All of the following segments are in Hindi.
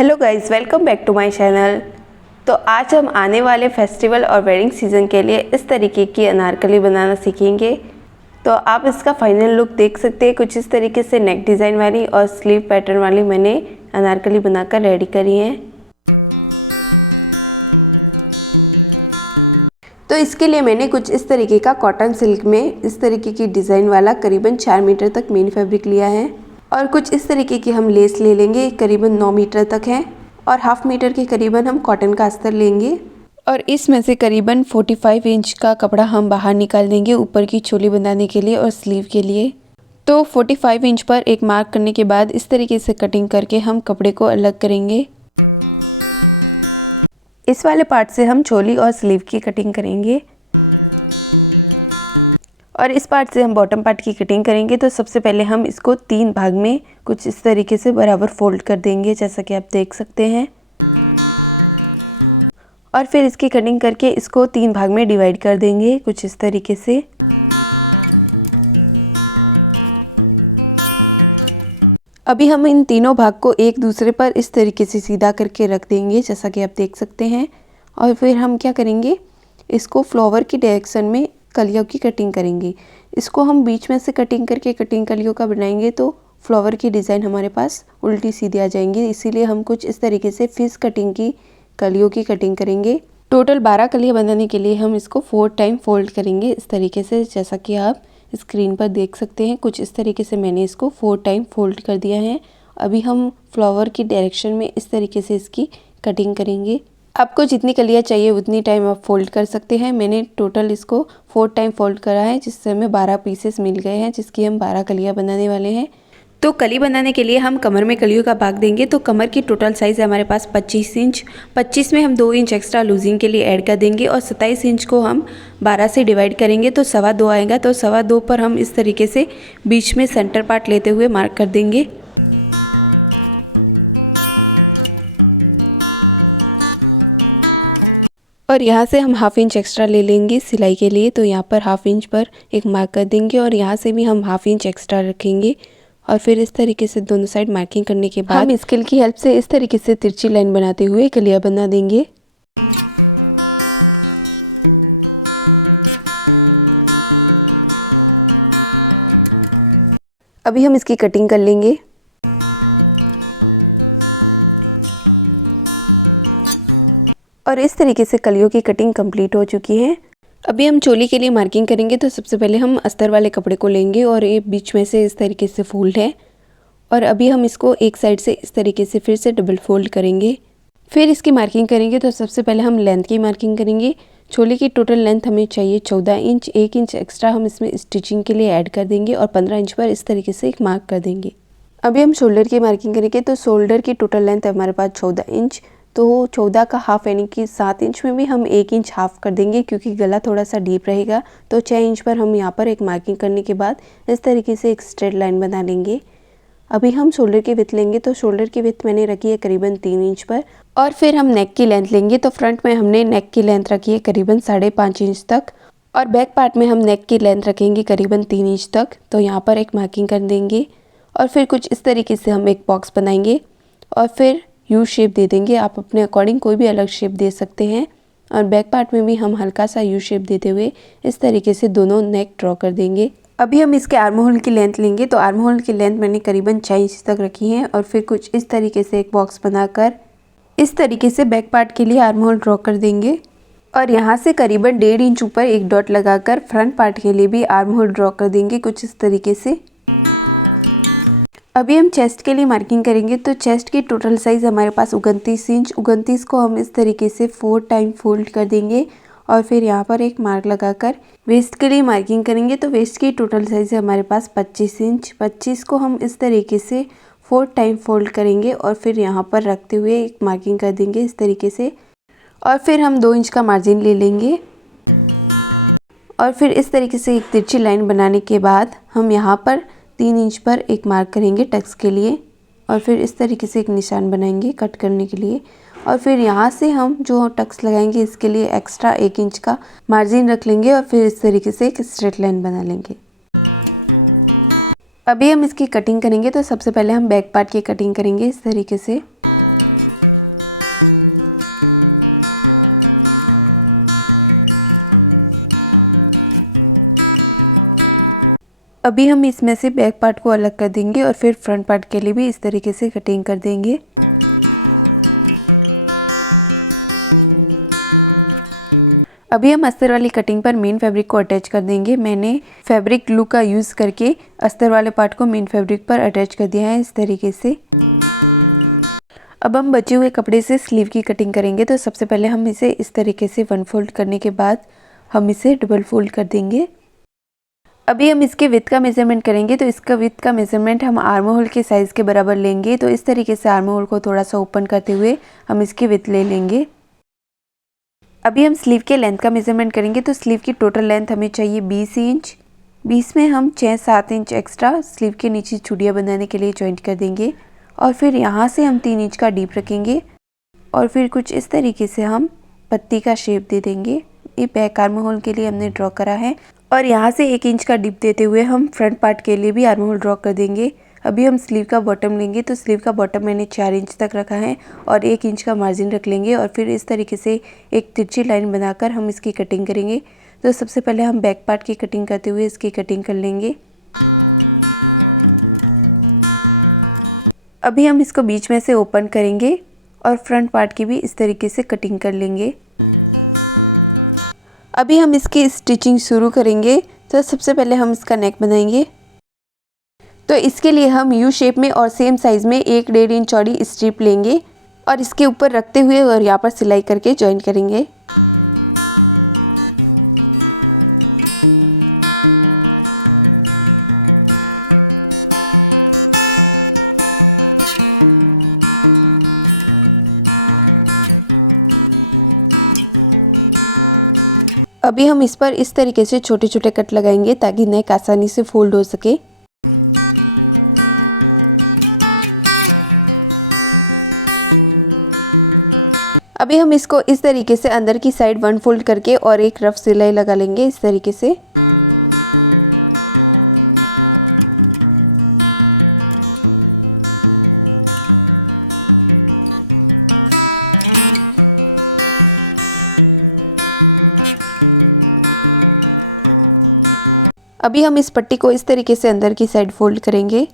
Hello guys, welcome back to my channel. तो आज हम आने वाले फेस्टिवल और वेडिंग सीज़न के लिए इस तरीके की अनारकली बनाना सीखेंगे। तो आप इसका फाइनल लुक देख सकते हैं। कुछ इस तरीके से नेक डिज़ाइन वाली और स्लीव पैटर्न वाली मैंने अनारकली बनाकर रेडी करी है। तो इसके लिए मैंने कुछ इस तरीके का कॉटन सिल्क में इस तरीके की डिज़ाइन वाला करीबन 4 मीटर तक मेन फैब्रिक लिया है और कुछ इस तरीके की हम लेस ले लेंगे, करीबन 9 मीटर तक है और हाफ मीटर के करीबन हम कॉटन का अस्तर लेंगे और इसमें से करीबन 45 इंच का कपड़ा हम बाहर निकाल देंगे ऊपर की चोली बनाने के लिए और स्लीव के लिए। तो 45 इंच पर एक मार्क करने के बाद इस तरीके से कटिंग करके हम कपड़े को अलग करेंगे। इस वाले पार्ट से हम चोली और स्लीव की कटिंग करेंगे और इस पार्ट से हम बॉटम पार्ट की कटिंग करेंगे। तो सबसे पहले हम इसको 3 भाग में कुछ इस तरीके से बराबर फोल्ड कर देंगे, जैसा कि आप देख सकते हैं, और फिर इसकी कटिंग करके इसको 3 भाग में डिवाइड कर देंगे कुछ इस तरीके से। अभी हम इन तीनों भाग को एक दूसरे पर इस तरीके से सीधा करके रख देंगे, जैसा कि आप देख सकते हैं, और फिर हम क्या करेंगे, इसको फ्लावर की डायरेक्शन में कलियों की कटिंग करेंगे। इसको हम बीच में से कटिंग करके कटिंग कलियों का बनाएंगे तो फ्लावर की डिज़ाइन हमारे पास उल्टी सीधी आ जाएंगी, इसीलिए हम कुछ इस तरीके से फिश कटिंग की कलियों की कटिंग करेंगे। टोटल 12 कलियाँ बनाने के लिए हम इसको 4 टाइम फोल्ड करेंगे इस तरीके से, जैसा कि आप स्क्रीन पर देख सकते हैं। कुछ इस तरीके से मैंने इसको 4 टाइम फोल्ड कर दिया है। अभी हम फ्लावर की डायरेक्शन में इस तरीके से इसकी कटिंग करेंगे। आपको जितनी कलियाँ चाहिए उतनी टाइम आप फोल्ड कर सकते हैं। मैंने टोटल इसको 4 टाइम फोल्ड करा है, जिससे हमें 12 पीसेस मिल गए हैं, जिसकी हम 12 कलियाँ बनाने वाले हैं। तो कली बनाने के लिए हम कमर में कलियों का भाग देंगे। तो कमर की टोटल साइज़ है हमारे पास 25 इंच। 25 में हम 2 इंच एक्स्ट्रा लूजिंग के लिए ऐड कर देंगे और 27 इंच को हम 12 से डिवाइड करेंगे तो 2.25 आएगा। तो 2.25 पर हम इस तरीके से बीच में सेंटर पार्ट लेते हुए मार्क कर देंगे। और यहाँ से हम हाफ इंच एक्स्ट्रा ले लेंगे सिलाई के लिए, तो यहाँ पर हाफ इंच पर एक मार्क कर देंगे और यहाँ से भी हम हाफ इंच एक्स्ट्रा रखेंगे और फिर इस तरीके से दोनों साइड मार्किंग करने के बाद हम स्केल की हेल्प से इस तरीके से तिरछी लाइन बनाते हुए कलियां बना देंगे। अभी हम इसकी कटिंग कर लेंगे। और इस तरीके से कलियों की कटिंग कंप्लीट हो चुकी है। अभी हम चोली के लिए मार्किंग करेंगे। तो सबसे पहले हम अस्तर वाले कपड़े को लेंगे और ये बीच में से इस तरीके से फोल्ड है और अभी हम इसको एक साइड से इस तरीके से फिर से डबल फोल्ड करेंगे। फिर इसकी मार्किंग करेंगे। तो सबसे पहले हम लेंथ की मार्किंग करेंगे। चोली की टोटल लेंथ हमें चाहिए 14 इंच। 1 इंच एक्स्ट्रा हम इसमें स्टिचिंग के लिए ऐड कर देंगे और 15 इंच पर इस तरीके से एक मार्क कर देंगे। अभी हम शोल्डर की मार्किंग करेंगे। तो शोल्डर की टोटल लेंथ है हमारे पास 14 इंच। तो 14 का हाफ यानी कि 7 इंच में भी हम 1 इंच हाफ कर देंगे, क्योंकि गला थोड़ा सा डीप रहेगा। तो 6 इंच पर हम यहाँ पर एक मार्किंग करने के बाद इस तरीके से एक स्ट्रेट लाइन बना लेंगे। अभी हम शोल्डर की विड्थ लेंगे। तो शोल्डर की विड्थ मैंने रखी है करीबन 3 इंच पर और फिर हम नेक की लेंथ लेंगे। तो फ्रंट में हमने नेक की लेंथ रखी है करीबन 5.5 इंच तक और बैक पार्ट में हम नेक की लेंथ रखेंगे करीबन 3 इंच तक। तो यहाँ पर एक मार्किंग कर देंगे और फिर कुछ इस तरीके से हम एक बॉक्स बनाएंगे और फिर यू शेप दे देंगे। आप अपने अकॉर्डिंग कोई भी अलग शेप दे सकते हैं और बैक पार्ट में भी हम हल्का सा यू शेप देते हुए इस तरीके से दोनों नेक ड्रॉ कर देंगे। अभी हम इसके आर्म होल की लेंथ लेंगे। तो आर्म होल की लेंथ मैंने करीबन 6 इंच तक रखी है और फिर कुछ इस तरीके से एक बॉक्स बनाकर इस तरीके से बैक पार्ट के लिए आर्म होल ड्रॉ कर देंगे और यहाँ से करीबन 1.5 इंच ऊपर एक डॉट लगाकर फ्रंट पार्ट के लिए भी आर्म होल ड्रॉ कर देंगे कुछ इस तरीके से। अभी हम चेस्ट के लिए मार्किंग करेंगे। तो चेस्ट की टोटल साइज़ हमारे पास 29 इंच। 29 को हम इस तरीके से 4 टाइम फोल्ड कर देंगे और फिर यहाँ पर एक मार्क लगाकर वेस्ट के लिए मार्किंग करेंगे। तो वेस्ट की टोटल साइज़ है हमारे पास 25 इंच। 25 को हम इस तरीके से 4 टाइम फोल्ड करेंगे और फिर यहाँ पर रखते हुए एक मार्किंग कर देंगे इस तरीके से और फिर हम 2 इंच का मार्जिन ले लेंगे और फिर इस तरीके से एक तिरछी लाइन बनाने के बाद हम यहाँ पर 3 इंच पर एक मार्क करेंगे टक्स के लिए और फिर इस तरीके से एक निशान बनाएंगे कट करने के लिए और फिर यहाँ से हम जो टक्स लगाएंगे इसके लिए एक्स्ट्रा 1 इंच का मार्जिन रख लेंगे और फिर इस तरीके से एक स्ट्रेट लाइन बना लेंगे। अभी हम इसकी कटिंग करेंगे। तो सबसे पहले हम बैक पार्ट की कटिंग करेंगे इस तरीके से। अभी हम इसमें से बैक पार्ट को अलग कर देंगे और फिर फ्रंट पार्ट के लिए भी इस तरीके से कटिंग कर देंगे। अभी हम अस्तर वाली कटिंग पर मेन फैब्रिक को अटैच कर देंगे। मैंने फैब्रिक ग्लू का यूज़ करके अस्तर वाले पार्ट को मेन फैब्रिक पर अटैच कर दिया है इस तरीके से। अब हम बचे हुए कपड़े से स्लीव की कटिंग करेंगे। तो सबसे पहले हम इसे इस तरीके से वन फोल्ड करने के बाद हम इसे डबल फोल्ड कर देंगे। अभी हम इसके विड्थ का मेजरमेंट करेंगे। तो इसका विड्थ का मेजरमेंट हम आर्म होल के साइज़ के बराबर लेंगे। तो इस तरीके से आर्म होल को थोड़ा सा ओपन करते हुए हम इसकी विड्थ ले लेंगे। अभी हम स्लीव के लेंथ का मेजरमेंट करेंगे। तो स्लीव की टोटल लेंथ हमें चाहिए 20 इंच। 20 में हम 6-7 इंच एक्स्ट्रा स्लीव के नीचे चूड़ियाँ बनाने के लिए जॉइंट कर देंगे और फिर यहाँ से हम 3 इंच का डीप रखेंगे और फिर कुछ इस तरीके से हम पत्ती का शेप दे देंगे। ये बैक आर्म होल के लिए हमने ड्रॉ करा है और यहाँ से 1 इंच का डिप देते हुए हम फ्रंट पार्ट के लिए भी आर्म होल ड्रॉ कर देंगे। अभी हम स्लीव का बॉटम लेंगे। तो स्लीव का बॉटम मैंने 4 इंच तक रखा है और 1 इंच का मार्जिन रख लेंगे और फिर इस तरीके से एक तिरछी लाइन बनाकर हम इसकी कटिंग करेंगे। तो सबसे पहले हम बैक पार्ट की कटिंग करते हुए इसकी कटिंग कर लेंगे। अभी हम इसको बीच में से ओपन करेंगे और फ्रंट पार्ट की भी इस तरीके से कटिंग कर लेंगे। अभी हम इसकी स्टिचिंग शुरू करेंगे। तो सबसे पहले हम इसका नेक बनाएंगे। तो इसके लिए हम यू शेप में और सेम साइज़ में 1-1.5 इंच चौड़ी स्ट्रिप लेंगे और इसके ऊपर रखते हुए और यहाँ पर सिलाई करके जॉइन करेंगे। अभी हम इस पर इस तरीके से छोटे छोटे कट लगाएंगे ताकि नेक आसानी से फोल्ड हो सके। अभी हम इसको इस तरीके से अंदर की साइड वन फोल्ड करके और एक रफ सिलाई लगा लेंगे इस तरीके से। अभी हम इस पट्टी को इस तरीके से अंदर की साइड फोल्ड करेंगे।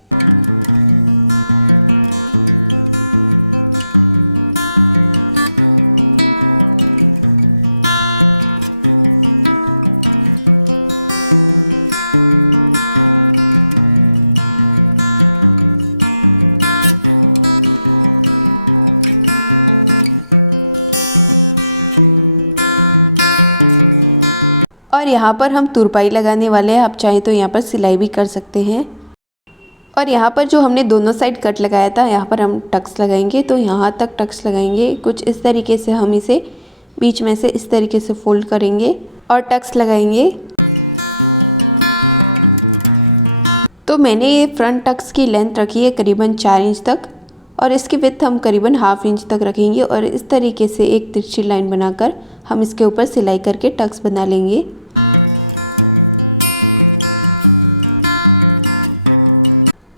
और यहाँ पर हम तुरपाई लगाने वाले हैं। आप चाहें तो यहाँ पर सिलाई भी कर सकते हैं। और यहाँ पर जो हमने दोनों साइड कट लगाया था यहाँ पर हम टक्स लगाएंगे। तो यहाँ तक टक्स लगाएंगे। कुछ इस तरीके से हम इसे बीच में से इस तरीके से फोल्ड करेंगे और टक्स लगाएंगे। तो मैंने ये फ्रंट टक्स की लेंथ रखी है करीबन 4 इंच तक और इसकी विड्थ हम करीबन ½ इंच तक रखेंगे और इस तरीके से एक तिरछी लाइन बनाकर हम इसके ऊपर सिलाई करके टक्स बना लेंगे।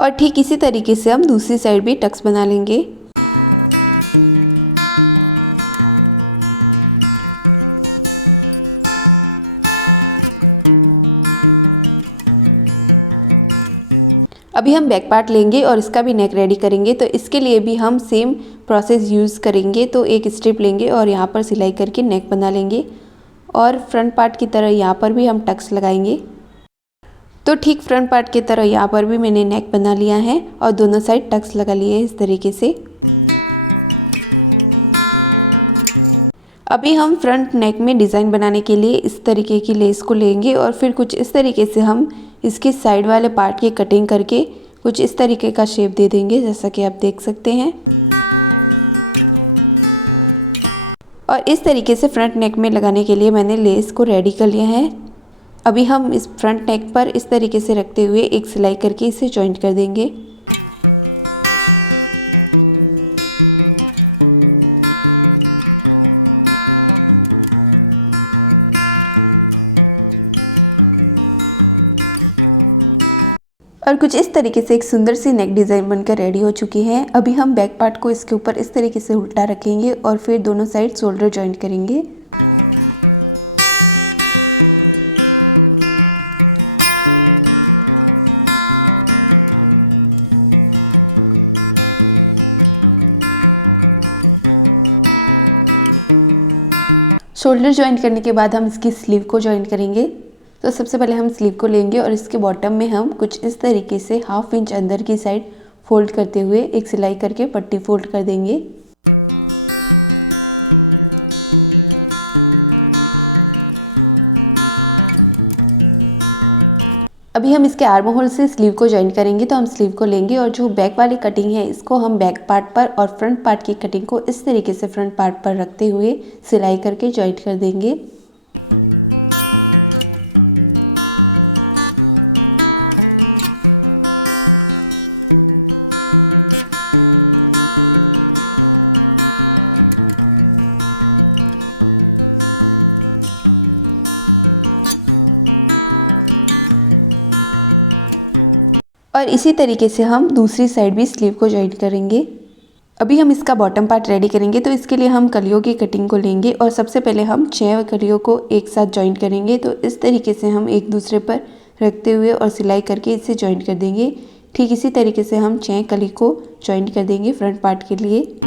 और ठीक इसी तरीके से हम दूसरी साइड भी टक्स बना लेंगे। अभी हम बैक पार्ट लेंगे और इसका भी नेक रेडी करेंगे। तो इसके लिए भी हम सेम प्रोसेस यूज़ करेंगे। तो एक स्ट्रिप लेंगे और यहाँ पर सिलाई करके नेक बना लेंगे और फ्रंट पार्ट की तरह यहाँ पर भी हम टक्स लगाएंगे। तो ठीक फ्रंट पार्ट की तरह यहाँ पर भी मैंने नेक बना लिया है और दोनों साइड टक्स लगा लिए इस तरीके से। अभी हम फ्रंट नेक में डिज़ाइन बनाने के लिए इस तरीके की लेस को लेंगे और फिर कुछ इस तरीके से हम इसके साइड वाले पार्ट की कटिंग करके कुछ इस तरीके का शेप दे देंगे, जैसा कि आप देख सकते हैं। और इस तरीके से फ्रंट नेक में लगाने के लिए मैंने लेस को रेडी कर लिया है। अभी हम इस फ्रंट नेक पर इस तरीके से रखते हुए एक सिलाई करके इसे जॉइंट कर देंगे। और कुछ इस तरीके से एक सुंदर सी नेक डिज़ाइन बनकर रेडी हो चुकी है। अभी हम बैक पार्ट को इसके ऊपर इस तरीके से उल्टा रखेंगे और फिर दोनों साइड शोल्डर जॉइंट करेंगे। शोल्डर ज्वाइन करने के बाद हम इसकी स्लीव को ज्वाइन करेंगे। तो सबसे पहले हम स्लीव को लेंगे और इसके बॉटम में हम कुछ इस तरीके से 1/2 इंच अंदर की साइड फोल्ड करते हुए एक सिलाई करके पट्टी फोल्ड कर देंगे। अभी हम इसके आर्म होल से स्लीव को ज्वाइन करेंगे। तो हम स्लीव को लेंगे और जो बैक वाली कटिंग है इसको हम बैक पार्ट पर और फ्रंट पार्ट की कटिंग को इस तरीके से फ्रंट पार्ट पर रखते हुए सिलाई करके ज्वाइन कर देंगे। और इसी तरीके से हम दूसरी साइड भी स्लीव को ज्वाइन करेंगे। अभी हम इसका बॉटम पार्ट रेडी करेंगे। तो इसके लिए हम कलियों की कटिंग को लेंगे और सबसे पहले हम 6 कलियों को एक साथ ज्वाइन करेंगे। तो इस तरीके से हम एक दूसरे पर रखते हुए और सिलाई करके इसे ज्वाइन कर देंगे। ठीक इसी तरीके से हम 6 कली को ज्वाइन कर देंगे फ्रंट पार्ट के लिए।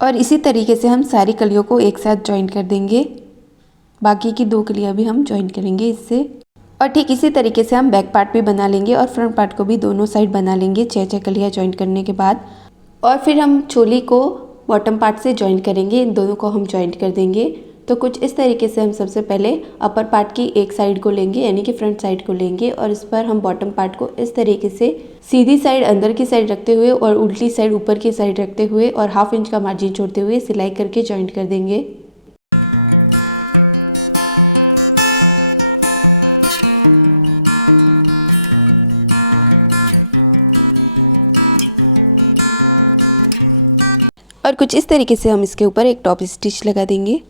और इसी तरीके से हम सारी कलियों को एक साथ ज्वाइन कर देंगे। बाकी की 2 कलियां भी हम ज्वाइन करेंगे इससे। और ठीक इसी तरीके से हम बैक पार्ट भी बना लेंगे और फ्रंट पार्ट को भी दोनों साइड बना लेंगे 6 कलियां ज्वाइन करने के बाद। और फिर हम चोली को बॉटम पार्ट से ज्वाइन करेंगे। इन दोनों को हम ज्वाइन कर देंगे। तो कुछ इस तरीके से हम सबसे पहले अपर पार्ट की एक साइड को लेंगे, यानी कि फ्रंट साइड को लेंगे और इस पर हम बॉटम पार्ट को इस तरीके से सीधी साइड अंदर की साइड रखते हुए और उल्टी साइड ऊपर की साइड रखते हुए और 1/2 इंच का मार्जिन छोड़ते हुए सिलाई करके ज्वाइंट कर देंगे। और कुछ इस तरीके से हम इसके ऊपर एक टॉप स्टिच लगा देंगे।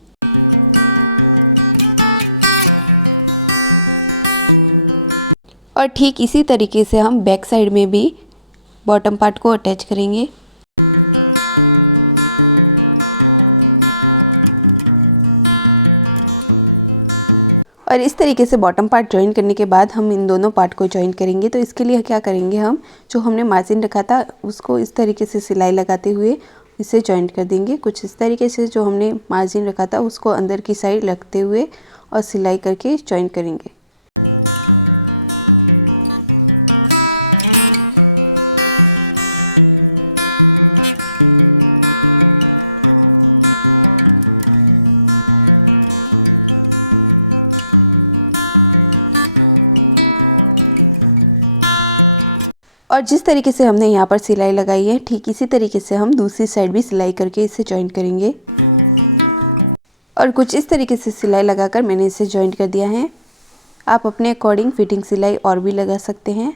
और ठीक इसी तरीके से हम बैक साइड में भी बॉटम पार्ट को अटैच करेंगे। और इस तरीके से बॉटम पार्ट ज्वाइन करने के बाद हम इन दोनों पार्ट को ज्वाइन करेंगे। तो इसके लिए क्या करेंगे, हम जो हमने मार्जिन रखा था उसको इस तरीके से सिलाई लगाते हुए इसे ज्वाइंट कर देंगे। कुछ इस तरीके से जो हमने मार्जिन रखा था उसको अंदर की साइड रखते हुए और सिलाई करके ज्वाइन करेंगे। और जिस तरीके से हमने यहाँ पर सिलाई लगाई है ठीक इसी तरीके से हम दूसरी साइड भी सिलाई करके इसे ज्वाइन करेंगे। और कुछ इस तरीके से सिलाई लगाकर मैंने इसे ज्वाइन कर दिया है। आप अपने अकॉर्डिंग फिटिंग सिलाई और भी लगा सकते हैं।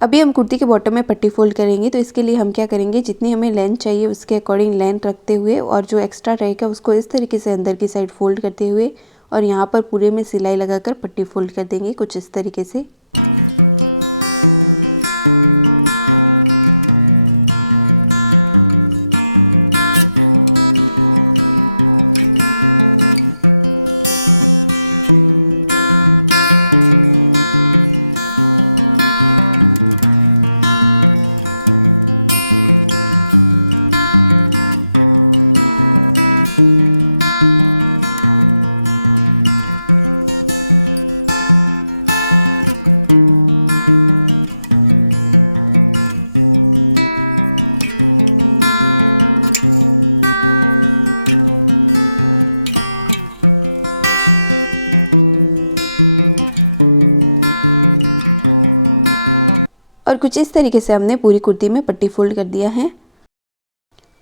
अभी हम कुर्ती के बॉटम में पट्टी फोल्ड करेंगे। तो इसके लिए हम क्या करेंगे, जितनी हमें लेंथ चाहिए उसके अकॉर्डिंग लेंथ रखते हुए और जो एक्स्ट्रा रहेगा उसको इस तरीके से अंदर की साइड फोल्ड करते हुए और यहाँ पर पूरे में सिलाई लगाकर पट्टी फोल्ड कर देंगे कुछ इस तरीके से। और कुछ इस तरीके से हमने पूरी कुर्ती में पट्टी फोल्ड कर दिया है।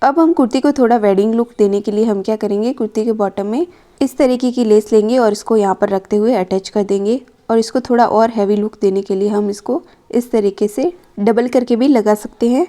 अब हम कुर्ती को थोड़ा वेडिंग लुक देने के लिए हम क्या करेंगे, कुर्ती के बॉटम में इस तरीके की लेस लेंगे और इसको यहाँ पर रखते हुए अटैच कर देंगे। और इसको थोड़ा और हैवी लुक देने के लिए हम इसको इस तरीके से डबल करके भी लगा सकते हैं।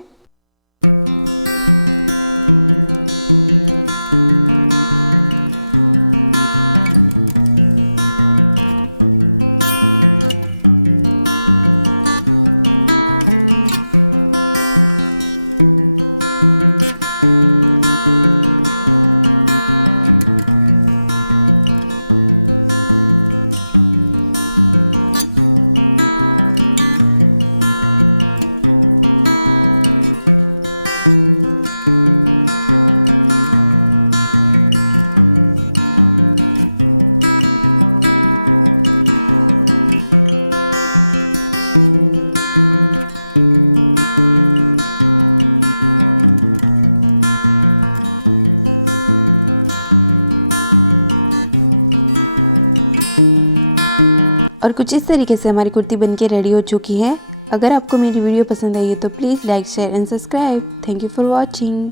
और कुछ इस तरीके से हमारी कुर्ती बनके रेडी हो चुकी है। अगर आपको मेरी वीडियो पसंद आई है तो please like share and subscribe. Thank you for watching.